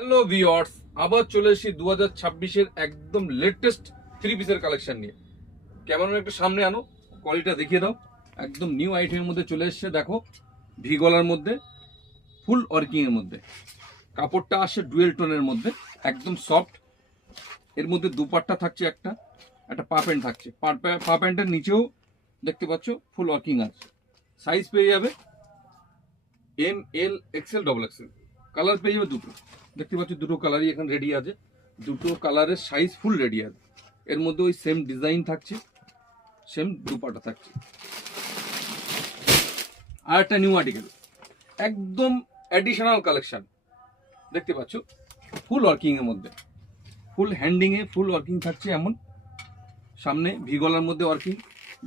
Hello viewers, আবার চলে এসেছি 2026-এর একদম লেটেস্ট থ্রি পিসের কালেকশন নিয়ে। কেমন একটু সামনে আনো, কোয়ালিটিটা দেখিয়ে দাও। একদম নিউ আইটেমের মধ্যে চলে এসেছে, দেখো ভি গলার মধ্যে, ফুল ওয়ার্কিং এর মধ্যে। কাপড়টা আসছে ডুয়েল টোনের মধ্যে, একদম সফট। এর মধ্যে দুপাট্টা থাকছে, একটা একটা পা প্যান্ট থাকছে। পা প্যান্টের নিচেও দেখতে পাচ্ছ ফুল ওয়ার্কিং আছে। সাইজ পেয়ে যাবে এম, এল, এক্সেল, ডবল এক্সেল। কালার পেয়ে যাবে দুটো। দেখতে পাচ্ছ দুটো কালারই এখন রেডি আছে, দুটো কালারের সাইজ ফুল রেডি আছে। এর মধ্যে ওই সেম ডিজাইন থাকছে, সেম দুপাটা থাকছে। আর একটা নিউ আর্টিকেল, একদম অ্যাডিশনাল কালেকশন। দেখতে পাচ্ছ ফুল ওয়ার্কিং এর মধ্যে, ফুল হ্যান্ডিং এ ফুল ওয়ার্কিং থাকছে। এমন সামনে ভি গলার মধ্যে ওয়ার্কিং,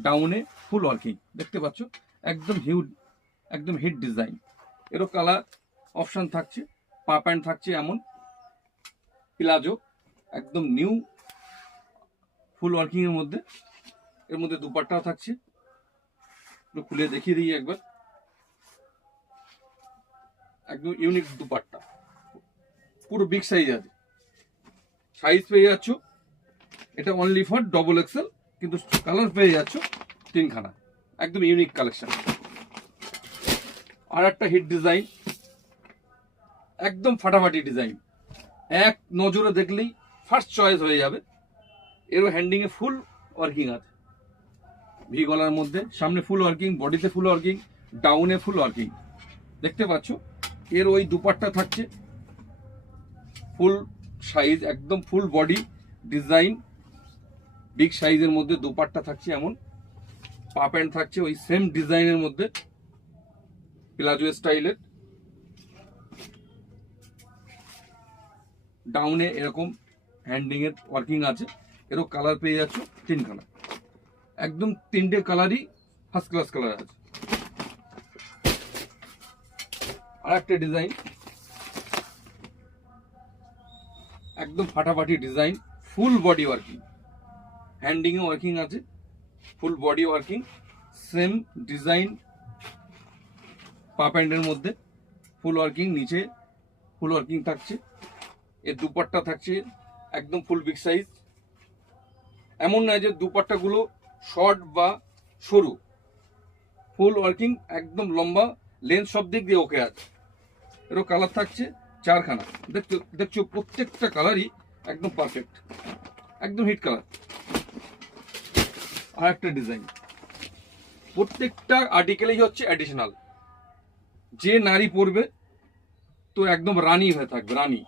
ডাউনে ফুল ওয়ার্কিং। দেখতে পাচ্ছ একদম হিউজ, একদম হিট ডিজাইন। এরও কালার অপশন থাকছে, পা প্যান্ট থাকছে এমন প্লাজো, একদম নিউ ফুল ওয়ার্কিং এর মধ্যে। এর মধ্যে দুপাট্টাও থাকছে, একটু খুলে দেখিয়ে দিই একবার। একদম ইউনিক দুপাট্টা, পুরো বিগ সাইজ আছে। সাইজ পেয়ে যাচ্ছ, এটা অনলি ফর ডবল এক্সেল, কিন্তু কালার পেয়ে যাচ্ছ তিনখানা। একদম ইউনিক কালেকশন। আর একটা হিট ডিজাইন, একদম ফাটাফাটি ডিজাইন, এক নজরে দেখলেই ফার্স্ট চয়েস হয়ে যাবে। এরও হ্যান্ডিং এ ফুল ওয়ার্কিং আছে, ভি গলার মধ্যে সামনে ফুল ওয়ার্কিং, বডিতে ফুল ওয়ার্কিং, ডাউনে ফুল ওয়ার্কিং। দেখতে পাচ্ছ এর ওই দুপাট্টা থাকছে ফুল সাইজ, একদম ফুল বডি ডিজাইন, বিগ সাইজের মধ্যে দুপাট্টা থাকছে এমন। পা প্যান্ট থাকছে ওই সেম ডিজাইনের মধ্যে, প্লাজো স্টাইলের। ডাউনে এরকম হ্যান্ডিং এর ওয়ার্কিং আছে। এরও কালার পেয়ে যাচ্ছ তিনখানা, একদম তিনটে কালারই ফার্স্ট ক্লাস কালার আছে। আর একটা ডিজাইন, একদম ফাটাফাটি design, full body working, হ্যান্ডিং a working আছে, full body working, same design. পা প্যান্টের মধ্যে ফুল ওয়ার্কিং, নিচে ফুল ওয়ার্কিং থাকছে। এর দুপাট্টা থাকছে একদম ফুল বিগ সাইজ। এমন নয় যে দুপাট্টাগুলো শর্ট বা সরু, ফুল ওয়ার্কিং, একদম লম্বা, লেন্থ সব দিক দিয়ে ওকে আছে। এরও কালার থাকছে চারখানা। দেখছো প্রত্যেকটা কালারই একদম পারফেক্ট, একদম হিট কালার। আর একটা ডিজাইন, প্রত্যেকটা আর্টিকেলেই হচ্ছে অ্যাডিশনাল। যে নারী পরবে তো একদম রানী হয়ে থাকবে, রানী।